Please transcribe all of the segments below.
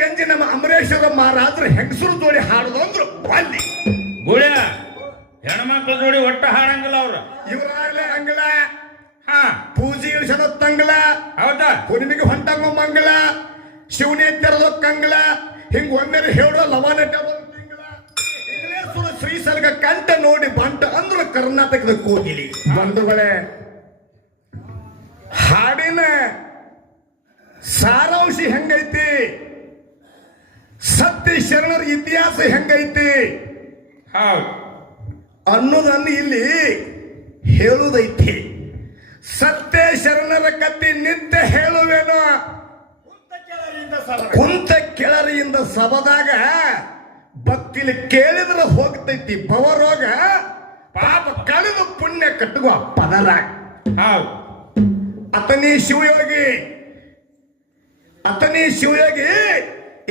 ಗಂಜಿ ನಮ್ಮ ಅಂಬರೀಶ್ವರ ಮಹಾರಾಜರು ಹೆಂಗಸರು ಜೋಡಿ ಹಾಡುದು ಅಂದ್ರು ಅಲ್ಲಿ ಗುಳ್ಯ ಹೆಣ್ಮಕ್ಳ ಜೋಡಿ ಒಟ್ಟ ಹಾಡಂಗಿಲ್ಲ ಅವ್ರು. ಇವರಾಗ್ಲೇ ಅಂಗಳ ಹಾ ಪೂಜೆ ಇಳಿಸೋದಂಗಳ ಹೌದಾ ಹುಣ್ಣಿಮೆಗೆ ಹೊಂಟಂಗ ಮಂಗಳ ಶಿವನೇ ತೆರದಕ್ಕಂಗಳ ಹಿಂಗ ಒಮ್ಮೆಲೆ ಹೇಳೋ ಲವಾನಟ ಇಂಗ್ಲೇಶ್ವರ ಶ್ರೀಸರ್ಗ ಕಂಠ ನೋಡಿ ಬಂಟ ಅಂದ್ರು ಕರ್ನಾಟಕದ ಕೋಗಿಲಿ. ಬಂಧುಗಳೇ, ಹಾಡಿನ ಸಾರಾಂಶ ಹೆಂಗೈತಿ, ಸತ್ಯ ಶರಣರ ಇತಿಹಾಸ ಹೆಂಗೈತಿ ಹೌದು ಅನ್ನೋದನ್ನು ಇಲ್ಲಿ ಹೇಳುವುದೈತಿ. ಸತ್ಯ ಶರಣರ ಕತ್ತಿ ನಿತ್ಯ ಹೇಳುವೇನೋ ಕುಂತ ಕೆಳರಿಯಿಂದ ಸಬದಾಗ ಭಕ್ತಿಲಿ ಕೇಳಿದ್ರೆ ಹೋಗ್ತೈತಿ ಭವರೋಗ, ಪಾಪ ಕಳೆದು ಪುಣ್ಯ ಕಟ್ಟುವ ಪದರಾಗ. ಹೌದು ಅತನಿ ಶಿವಯೋಗಿ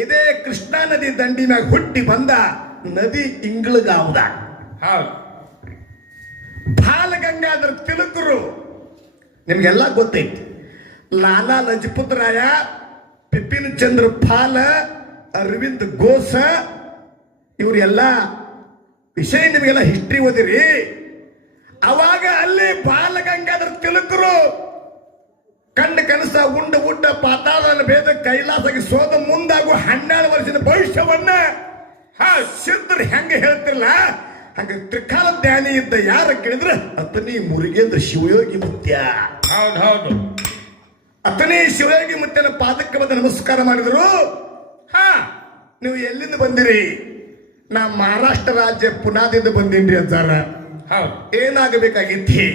ಇದೇ ಕೃಷ್ಣಾ ನದಿ ದಂಡಿ ಮ್ಯಾಗ ಹುಟ್ಟಿ ಬಂದ ನದಿ ಇಂಗ್ಳಗಾವದಾಗ. ಹೌದು ಬಾಲಗಂಗಾಧರ ತಿಲಕರು ನಿಮ್ಗೆಲ್ಲ ಗೊತ್ತೈತಿ. ಲಾಲಾ ಲಜಪತ್ ರಾಯ, ಬಿಪಿನ್ ಚಂದ್ರ ಪಾಲ, ಅರವಿಂದ್ ಘೋಷ ಇವರೆಲ್ಲ ವಿಷಯ ನಿಮಗೆಲ್ಲ ಹಿಸ್ಟ್ರಿ ಓದಿರಿ. ಅವಾಗ ಅಲ್ಲಿ ಬಾಲಗಂಗಾಧರ ತಿಲಕರು ಕಂಡ ಕನಸ ಉಂಡ ಊಟ ಪಾತಾಳನ ಭೇದ ಕೈಲಾಸಕ್ಕೆ ಸೋದ ಮುಂದಾಗುವ 12 ವರ್ಷದ ಭವಿಷ್ಯವನ್ನ ಸಿದ್ಧರು ಹೆಂಗ ಹೇಳ್ತಿರಲ್ಲ ಹಂಗ ತ್ರಿಕಾಲ ಜ್ಞಾನಿ ಇದ್ದ ಯಾರ ಕೇಳಿದ್ರ ಅತನಿ ಮುರುಗೇಂದ್ರ ಶಿವಯೋಗಿ ಮುತ್ಯ. ಹೌದು ಹೌದು ಅತನಿ ಶಿವಯೋಗಿ ಮುತ್ಯನ ಪಾದಕ್ಕೆ ಬಂದು ನಮಸ್ಕಾರ ಮಾಡಿದ್ರು. ಹಾ ನೀವು ಎಲ್ಲಿಂದ ಬಂದಿರಿ? ನಾ ಮಹಾರಾಷ್ಟ್ರ ರಾಜ್ಯ ಪುನಾದಿಂದ ಬಂದೀನ್ರಿ ಅಜ್ಜಾರ. ಹೌದು ಏನಾಗಬೇಕಾಗಿತ್ತಿ?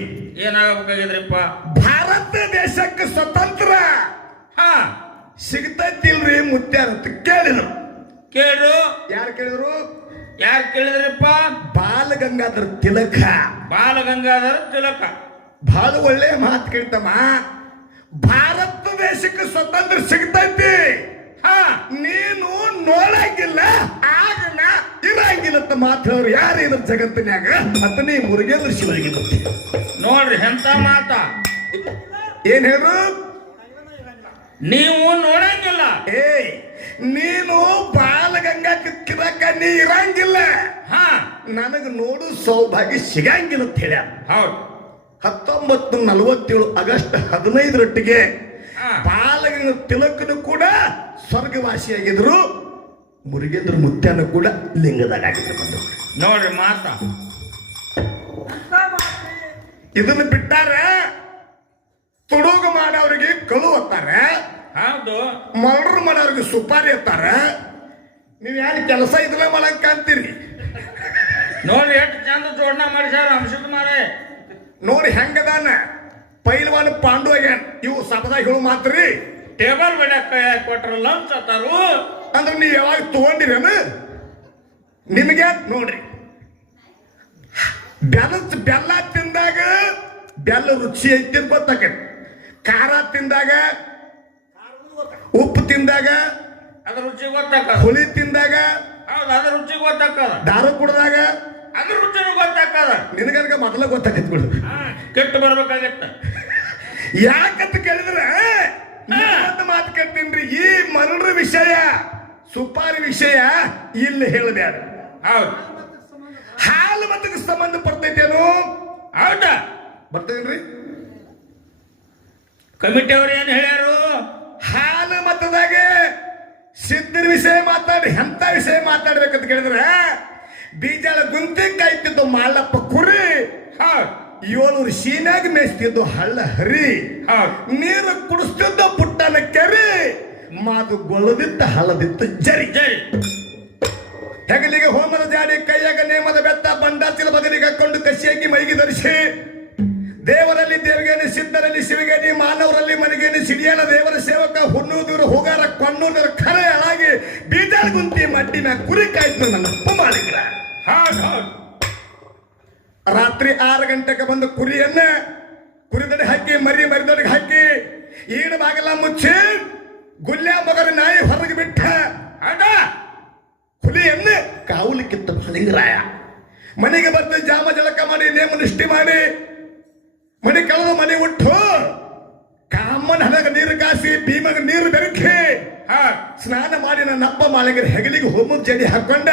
ಏನಾಗಬೇಕಾಗಿದ್ರಿಪ್ಪ? ಭಾರತ ದೇಶಕ್ಕೆ ಸ್ವತಂತ್ರ ಹಾ ಸಿಗ್ತೈತಿಲ್ರಿ ಮುತ್ಯ ಅಂತ ಕೇಳಿದ್ರು. ಕೇಳು ಯಾರು ಕೇಳಿದ್ರು? ಯಾರು ಕೇಳಿದ್ರಪ್ಪ? ಬಾಲಗಂಗಾಧರ ತಿಲಕ. ಬಾಲಗಂಗಾಧರ ತಿಲಕ ಬಹಳ ಒಳ್ಳೆ ಮಾತು ಕೇಳ್ತಮ್ಮ. ಭಾರತ ದೇಶಕ್ಕೆ ಸ್ವತಂತ್ರ ಸಿಗ್ತೈತಿ, ಹಾ ನೀನು ನೋಡಂಗಿಲ್ಲ ಆಗ ನಾ ಇರಂಗಿಲ್ಲ ಅಂತ ಮಾತು ಹೇಳೋರು ಯಾರು ಇದ್ರ ಜಗತ್ತಿನ್ಯಾಗ? ಅತನಿ ಮುರುಗೇಂದ್ರ ಶಿವಯೋಗಿ ಮುತ್ಯ. ನೋಡ್ರಿ ಎಂತ ಮಾತ. ಏನ್ ಹೇಳ್ರು? ನೀವು ನೋಡಂಗಿಲ್ಲ. ನೀನು ಬಾಲಗಂಗಾ ಕಿರಕ ನೀ ಇರಂಗಿಲ್ಲ, ಹಾ ನನಗೆ ನೋಡು ಸೌಭಾಗ್ಯ ಸಿಗಂಗಿಲ್ಲ ಅಂತ ಹೇಳ್ಯ. ಹೌದು 1947 ಆಗಸ್ಟ್ 15 ಬಾಲಗಂಗಾ ತಿಲಕನು ಕೂಡ ಸ್ವರ್ಗವಾಸಿಯಾಗಿದ್ರು, ಮುರುಗೇಂದ್ರ ಮುತ್ಯನು ಕೂಡ ಲಿಂಗದಾಗ ಆಗಿದ್ರು. ನೋಡ್ರಿ ಮಾತ. ಇದನ್ನು ಬಿಟ್ಟಾರ ತುಡುಗು ಮಾಡೋರಿಗೆ ಕಳು ಹೊತ್ತಾರೆ, ಹೌದು ಮರ್ಡರ್ ಮಾಡೋರಿಗೆ ಸುಪಾರಿ ಎತ್ತಾರ. ನೀವ್ ಯಾರು ಕೆಲಸ ಇದ್ರೆ ಮಾಡಕ್ ಕಾಣ್ತೀರಿ. ನೋಡ್ರಿ ಎಷ್ಟು ಚಂದ ಜೋಡಣೆ ಮಾಡಿಸ್ಯಾರ ಅಂಶಕುಮಾರೇ. ನೋಡಿ ಹೆಂಗದಾನ ಪೈಲ್ವಾನ ಪಾಂಡು ಆಗ್ಯಾನ. ಇವು ಸಬದಾಗ ಹೇಳು ಮಾತ್ರಿ ಟೇಬಲ್ ಬಡ್ಯಾಕ ಕೈ ಹಾಕಿ ಕೊಟ್ರಲ್ಲ ಅನ್ಸತ್ತಾರು. ಅಂದ್ರೆ ನೀವ್ ಯಾವಾಗ ತಗೊಂಡಿರೇನು? ನಿಮಗೆ ನೋಡ್ರಿ ಬೆಲ್ಲ ತಿಂದಾಗ ಬೆಲ್ಲ ರುಚಿ ಐತಿ ಗೊತ್ತಾಕೈತಿ. ಖಾರ ತಿಂದಾಗ, ಉಪ್ಪು ತಿಂದಾಗ ಅದ್ರ ರುಚಿ ಗೊತ್ತಾಕ, ಹುಳಿ ತಿಂದಾಗ ಹೌದು ಅದ್ರ ರುಚಿ ಗೊತ್ತಾಕದ, ದಾರು ಕುಡ್ದಾಗ ಅದ್ರ ರುಚಿನೂ ಗೊತ್ತಾಕದ. ನಿನಗನ್ಗ ಮೊದಲ ಗೊತ್ತಾಕೈತಿ ಬಿಡು. ಕೆಟ್ಟು ಬರ್ಬೇಕಾಗತ್ತ. ಯಾಕಂತ ಕೇಳಿದ್ರೆ ಒಂದು ಮಾತು ಕೇಳ್ತೀನ್ರಿ. ಈ ಮರಳ ವಿಷಯ, ಸುಪಾರಿ ವಿಷಯ ಇಲ್ಲಿ ಹೇಳಬೇಡ. ಹೌದು ಹಾಲು ಮತಕ್ಕೆ ಸಂಬಂಧ ಪಡ್ತೈತೇನು? ಹೌದಾ ಬರ್ತೇನ್ರಿ. ಕಮಿಟಿ ಅವ್ರು ಏನ್ ಹೇಳ್ಯಾರು? ಹಾಲು ಮತದಾಗ ಸಿದ್ಧರ ವಿಷಯ ಮಾತಾಡಿ ಎಂತ ವಿಷಯ ಮಾತಾಡ್ಬೇಕಂತ ಕೇಳಿದ್ರೆ ಬೀಜಾಳ ಗುಂತಿ ಕಾಯ್ತಿದ್ದು ಮಾಳಪ್ಪ ಕುರಿ, 700 ಶೀನಾಗ ಮೇಯಿಸ್ತಿದ್ದು ಹಳ್ಳ ಹರಿ, ನೀರು ಕುಡಿಸ್ತಿದ್ದ ಪುಟ್ಟನ ಕೆರಿ, ಮಾದು ಗೊಳ್ಳದಿತ್ತ ಹಳ್ಳದಿತ್ತ ಜರಿ ಜರಿ. ಹೆಗಲಿಗೆ ಹೋಮದ ಜಾಡಿ, ಕೈಯಾಗ ನೇಮದ ಬೆತ್ತ, ಬಂಡಾಚಿಲ ಬಗಲಿಗೆ ಹಾಕೊಂಡು ಕಸಿಯಾಗಿ ಮೈಗೆ ಧರಿಸಿ, ದೇವರಲ್ಲಿ ದೇವಿಗೇನಿ, ಸಿದ್ಧರಲ್ಲಿ ಶಿವಿಗೇನಿ, ಮಾನವರಲ್ಲಿ ಮನೆಗೇನಿ, ಸಿಡಿಯನ ದೇವರ ಸೇವಕ, ಹುಣ್ಣುದೂರು ಹೋಗಾರ ಕೊಂಡೂದರ ಖರೆ ಹಾಳಾಗಿ ಬೀಜಾಳ ಗುಂತಿ ಮಡ್ಡಿ ಮ್ಯಾಗ ಕುರಿ ಕಾಯ್ತು ನನ್ನ ಅಪ್ಪ ಮಾಡಿದ್ರ. ರಾತ್ರಿ 6 ಗಂಟೆಗೆ ಬಂದು ಕುರಿಯನ್ನ ಕುರಿದಡಿ ಹಾಕಿ ಮರಿದಡಿಗೆ ಹಾಕಿ ಈಡು ಬಾಗಲ ಮುಚ್ಚಿ ಗುಲ್ಯ ಮಗರ ನಾಯಿ ಹೊರಗೆ ಬಿಟ್ಟ ಹುಲಿಯನ್ನ ಕಾವಲಿಕ್ಕಿತ್ತ ಮಲಿಂಗರಾಯ. ಮನೆಗೆ ಬಂದು ಜಾಮ ಜಳಕ ಮಾಡಿ ನೇಮ ನಿಷ್ಠೆ ಮಾಡಿ ಮನೆ ಕಳೆದು ಮನೆ ಉಟ್ಟು ಕಾಮನ ಹಣಗ ನೀರು ಕಾಸಿ ಭೀಮಗ ನೀರು ಬೆರಕಿ ಸ್ನಾನ ಮಾಡಿ ನನ್ನ ಅಪ್ಪ ಮಾಳಿಂಗರ ಹೆಗಲಿಗೆ ಹೋಮದ ಜಡಿ ಹಾಕೊಂಡ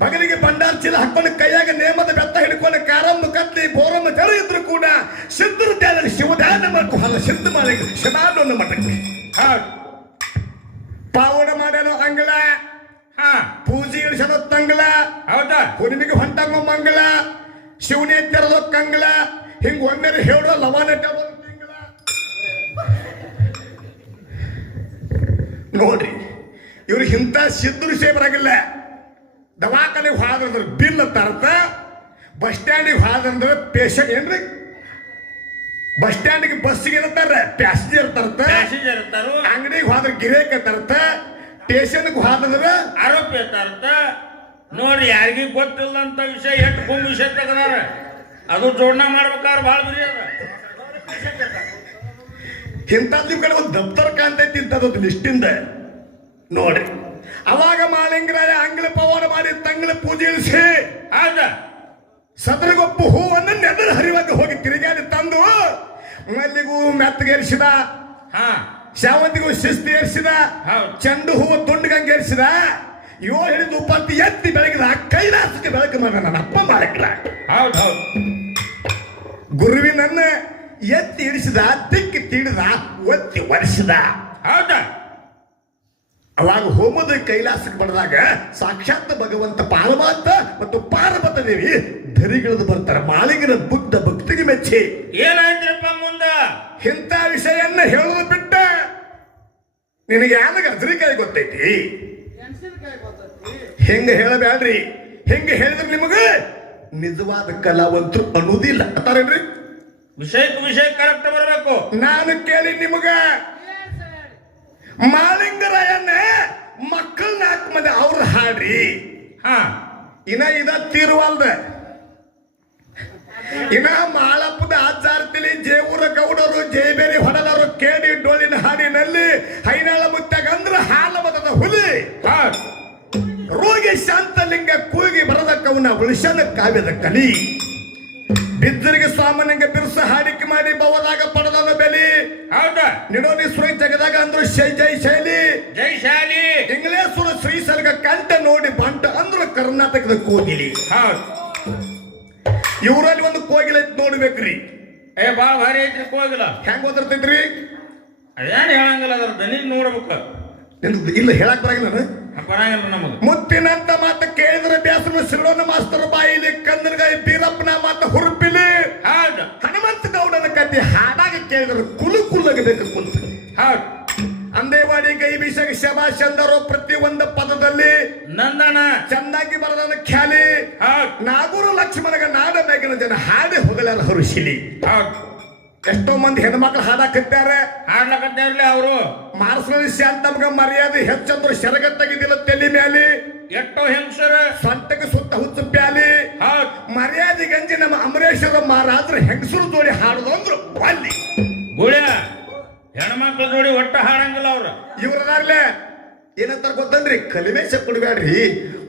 ಬಗಲಿಗೆ ಬಂಡಾರ ಚೀಲ ಹಾಕೊಂಡು ಕೈಯಾಗ ನೇಮದ ಬೆತ್ತ ಹಿಡ್ಕೊಂಡು ಕಾರಮ್ಮ ಕತ್ತಿ ಬೋರಮ್ಮ ಜರ ಇದ್ರು ಕೂಡ ಸಿದ್ಧರ ಧ್ಯಾನ ಶಿವಧ್ಯಾನ ಮಾಡ್ಕೊ ಅಲ್ಲ ಸಿದ್ಧ ಮಾಳಿಂಗ ಶನಾಡೋನ್ನ ಮಠಕ್ಕೆ ಪಾವನ ಮಾಡ್ಯಾನೋ ಅಂಗಳ ಹಾ ಪೂಜೆ ಇಳಿಸೋದು ತಂಗಳ ಹೌದಾ ಹುಣ್ಣಿಮೆಗೆ ಹೊಂಟಂಗ ಮಂಗಳ ಶಿವನೇ ತೆರದೋ ಕಂಗಳ ಹಿಂಗ ಒಮ್ಮೆ ಹೇಳೋ ಲವಾನ ತಿಂಗಳ ನೋಡ್ರಿ ಇವ್ರಿಗೆ ಇಂಥ ಸಿದ್ಧರು ಸೇಬರಾಗಿಲ್ಲ ದವಾಖಾನೆಗೆ ಹೋದಂದ್ರೆ ಬಿಲ್ ತರ್ತ ಬಸ್ ಸ್ಟ್ಯಾಂಡಿಗೆ ಹೋದಂದ್ರೆ ಪೇಷಂಟ್ ಏನ್ರಿ ಬಸ್ ಸ್ಟ್ಯಾಂಡಿಗೆ ಬಸ್ಸಿಗೆ ಏನಂತಾರ ಪ್ಯಾಸೆಂಜರ್ ತರ್ತ ಪ್ಯಾಸೆಂಜರ್ ಇರ್ತಾರು ಅಂಗಡಿಗೆ ಹೋದ್ರೆ ಗಿರೇಕ ತರ್ತ ಸ್ಟೇಷನ್ಗೆ ಹೋದ್ರೆ ಆರೋಪಿ ಇರ್ತಾರಂತ ನೋಡಿ ಯಾರಿಗೂ ಗೊತ್ತಿಲ್ಲ ಅಂತ ವಿಷಯ ಎಷ್ಟು ಭೂಮಿ ವಿಷಯ ತೆಗದಾರ ಅದು ಜೋಡಣೆ ಮಾಡ್ಬೇಕಾದ್ರೆ ಭಾಳ ಬಿರಿ ಅದ ಇಂಥದ್ದು ಕಡೆ ಒಂದು ದಪ್ತರ ಕಾಣ್ತೈತಿ ಇಂಥದ್ದು ಲಿಸ್ಟಿಂದ ನೋಡ್ರಿ ಅವಾಗ ಮಾಳಿಂಗರಾಯ ಅಂಗಳ ಪವಾಡ ಮಾಡಿ ತಂಗಳ ಪೂಜೆ ಇಳಿಸಿ ಹೌದ ಸದರಗೊಪ್ಪು ಹೂವನ್ನು ನೆದರ ಹರಿವಾಗ ಹೋಗಿ ತಿರುಗಾಡಿ ತಂದು ಮಲ್ಲಿಗೂ ಮೆತ್ತಗೇರಿಸಿದ ಹಾ ಶಾವಂತಿಗೂ ಶಿಸ್ತು ಏರಿಸಿದ ಹೌದು. ಚೆಂಡು ಹೂವು ತುಂಡುಗಂಗೆ ಏರಿಸಿದ ಇವು ಹಿಡಿದು ಉಪ್ಪತ್ತಿ ಎತ್ತಿ ಬೆಳಗಿದ ಕೈಲಾಸಕ್ಕೆ ಬೆಳಕು ಮಾಡ ನನ್ನ ಅಪ್ಪ ಮಾಳಿಂಗರ ಹೌದು ಹೌದು ಗುರುವಿನನ್ನ ಎತ್ತಿ ಇಡಿಸಿದ ತಿಕ್ಕಿ ತೀಡಿದ ಒತ್ತಿ ಒರೆಸಿದ ಹೌದಾ ಅವಾಗ ಹೋಮದ ಕೈಲಾಸಕ್ಕೆ ಬಡದಾಗ ಸಾಕ್ಷಾತ್ ಭಗವಂತ ಪಾರ್ವತ ಮತ್ತು ಪಾರ್ವತ ದೇವಿ ಧರಿಗಿಳಿದು ಬರ್ತಾರೆ ಮಾಳಿಂಗರ ಬುದ್ಧ ಭಕ್ತಿಗೆ ಮೆಚ್ಚಿ ಏನಾಯ್ತ್ರಪ್ಪ ಮುಂದ ಇಂಥ ವಿಷಯನ್ನ ಹೇಳೋದು ಬಿಟ್ಟ ನಿನಗೆ ಯಾವಾಗ ಹಜರಿಕಾಯಿ ಗೊತ್ತೈತಿ ಹೆಂಗ ಹೇಳಬೇಡ್ರಿ ಹೆಂಗ ಹೇಳಿದ್ರೆ ನಿಮಗೆ ನಿಜವಾದ ಕಲಾವಂತರು ಅನ್ನೋದಿಲ್ಲ ಅಂತಾರೇನ್ರಿ ವಿಷಯಕ್ಕೆ ವಿಷಯ ಕರೆಕ್ಟ್ ಬರಬೇಕು ನಾನು ಕೇಳಿ ನಿಮಗ ಮಾಳಿಂಗರಾಯನ್ನ ಮಕ್ಕಳ 4 ಮಂದಿ ಅವ್ರ ಹಾಡ್ರಿ ಹಾ ಇನ್ನ ಇದ ತೀರ್ವಲ್ದ ಇನ್ನ ಮಾಳಪ್ಪದ ಆಚಾರದಲ್ಲಿ ಜೇವೂರ ಗೌಡರು ಜಯಬೇರಿ ಹೊಡದರು ಕೇಳಿ ಡೋಳಿನ ಹಾಡಿನಲ್ಲಿ ಹೈನಾಳ ಮುತ್ತಾಗಂದ್ರ ಹಾಲ ಮತದ ಹುಲಿ ಹೌದು ರೋಗಿ ಶಾಂತಲಿಂಗ ಕೂಗಿ ಬರದ ಕವನ ಉಳಿಸನ ಕಾವ್ಯದ ಕಲಿ ಬಿದ್ದರಿಗೆ ಸ್ವಾಮನಿಗೆ ಬಿರುಸ ಹಾಡಿಕೆ ಮಾಡಿ ಬವದಾಗ ಪಡೆದನ ಬೆಲಿ ಹೌದಾ ನಿಡೋನಿ ಸುರೈ ಜಗದಾಗ ಅಂದ್ರು ಜೈ ಶೈಲಿ ಜೈ ಶಾಲಿ ಇಂಗ್ಲೇಶ್ವರ ಶ್ರೀಸರ್ಗ ಕಂಠ ನೋಡಿ ಬಂಟ ಅಂದ್ರು ಕರ್ನಾಟಕದ ಕೋಗಿಲಿ ಹೌದು ಇವರಲ್ಲಿ ಒಂದು ಕೋಗಿಲೆ ಐತಿ ನೋಡ್ಬೇಕ್ರಿ ಏ ಭಾಳ ಭಾರಿ ಐತ್ರಿ ಹೋಗಿಲ್ಲ ಹೆಂಗ್ ಓದಿರ್ತೈತ್ರಿ ಅದೇನು ಹೇಳಂಗಿಲ್ಲ ಅದ್ರ ದನಿ ನೋಡ್ಬೇಕು ನಿಂದು ಇಲ್ಲ ಹೇಳಕ್ ಬರಂಗಿಲ್ಲ ನಾನು ಬರಂಗಿಲ್ಲ ನಮಗ ಮುತ್ತಿನಂತ ಮಾತ ಕೇಳಿದ್ರೆ ಬ್ಯಾಸನ ಸಿರೋನ ಮಾಸ್ತರ್ ಬಾಯಿಲಿ ಕಂದನಗಾಯಿ ಬೀರಪ್ಪನ ಮಾತ ಹುರುಪಿಲಿ ಹೌದು ಹನುಮಂತ ಗೌಡನ ಕತೆ ಹಾಡಾಗ ಕೇಳಿದ್ರೆ ಕುಲು ಕುಲ್ಲಗಬೇಕು ಕುಂತ ಹೌದು ಅಂದೇವಾಡಿ ಕೈ ಬೀಸಗ ಶಬಾಷ್ ಅಂದರು ಪ್ರತಿ ಒಂದು ಪದದಲ್ಲಿ ನಂದನ ಚಂದಾಗಿ ಬರದನ ಖ್ಯಾಲಿ ಹೌದು ನಾಗೂರು ಲಕ್ಷ್ಮಣಗ ನಾಡ ಬೇಕಿನ ಜನ ಹಾಡಿ ಹೋಗಲಾರ ಹರುಶಿಲಿ ಹೌದು ಎಷ್ಟೋ ಮಂದಿ ಹೆಣ್ಮಕ್ಳು ಹಾಡಾಕತ್ತಾರೆ ಹಾಡ್ಲಕತ್ತಾರ್ಲಿ ಅವರು ಮಾರ್ಸನಲ್ಲಿ ಶಾಂತಮ್ಗ ಮರ್ಯಾದೆ ಹೆಚ್ಚಂದ್ರು ಶರಗ ತೆಗಿದಿಲ್ಲ ತೆಲಿ ಮ್ಯಾಲಿ ಎಷ್ಟೋ ಹೆಂಗಸರ ಸೊಂಟಕ್ಕೆ ಸುತ್ತ ಹುಚ್ಚು ಪ್ಯಾಲಿ ಹೌದು ಮರ್ಯಾದೆ ಗಂಜಿ ನಮ್ಮ ಅಮರೇಶ್ವರ ಮಹಾರಾಜರು ಹೆಂಗಸರು ಜೋಡಿ ಹಾಡುದು ಅಂದ್ರು ಅಲ್ಲಿ ಗುಳ್ಯ ಹೆಣ್ಮಕ್ಳ ಜೋಡಿ ಒಟ್ಟ ಹಾಡಂಗಿಲ್ಲ ಅವ್ರು ಇವ್ರದಾರ್ಲೆ ಏನಂತಾರ ಗೊತ್ತನ್ರಿ ಕಲಿಮೇಶ ಕೊಡ್ಬೇಡ್ರಿ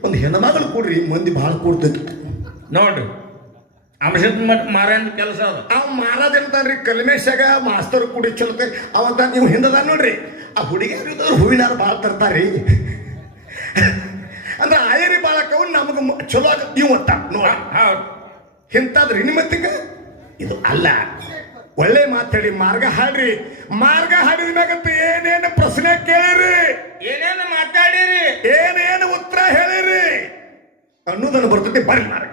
ಒಂದು ಹೆಣ್ಮಗಳು ಕೊಡ್ರಿ ಮಂದಿ ಬಹಳ ಕೊಡ್ತೈತಿ ನೋಡ್ರಿ ಅಂಶದ ಮಟ್ಟ ಮಾರೇಂದ ಕೆಲಸ ಅದ ಅವ್ ಮಹಾರಾಜ ಅಂತಾನ್ರಿ ಕಲಿಮೇಶಾಗ ಮಾಸ್ತರ್ ಕುಡಿ ಚಲೋತೆ ಅವಂತ ನೀವು ಹಿಂದದ ನೋಡ್ರಿ ಆ ಹುಡುಗಿಯರು ಹೂವಿನಾರ ಭಾಳ ತರ್ತಾರ್ರಿ ಅಂದ್ರೆ ಆಯರಿ ಬಾಳಕವ್ ನಮಗ ಚಲೋ ಆಗ ಇವ್ ಅಂತ ನೋಡ ಹೌದು ಇಂತಾದ್ರಿ ನಿಮ್ಮತ್ತಿಗ ಇದು ಅಲ್ಲ ಒಳ್ಳೆ ಮಾತಾಡಿ ಮಾರ್ಗ ಹಾಡ್ರಿ ಮಾರ್ಗ ಹಾಡಿದ ಮ್ಯಾಗಂತ ಏನೇನು ಪ್ರಶ್ನೆ ಕೇಳಿರಿ ಏನೇನು ಮಾತಾಡಿರಿ ಏನೇನು ಉತ್ತರ ಹೇಳಿರಿ ಅನ್ನೋದನ್ನು ಬರ್ತೈತಿ ಬರ್ರಿ ಮಾರ್ಗ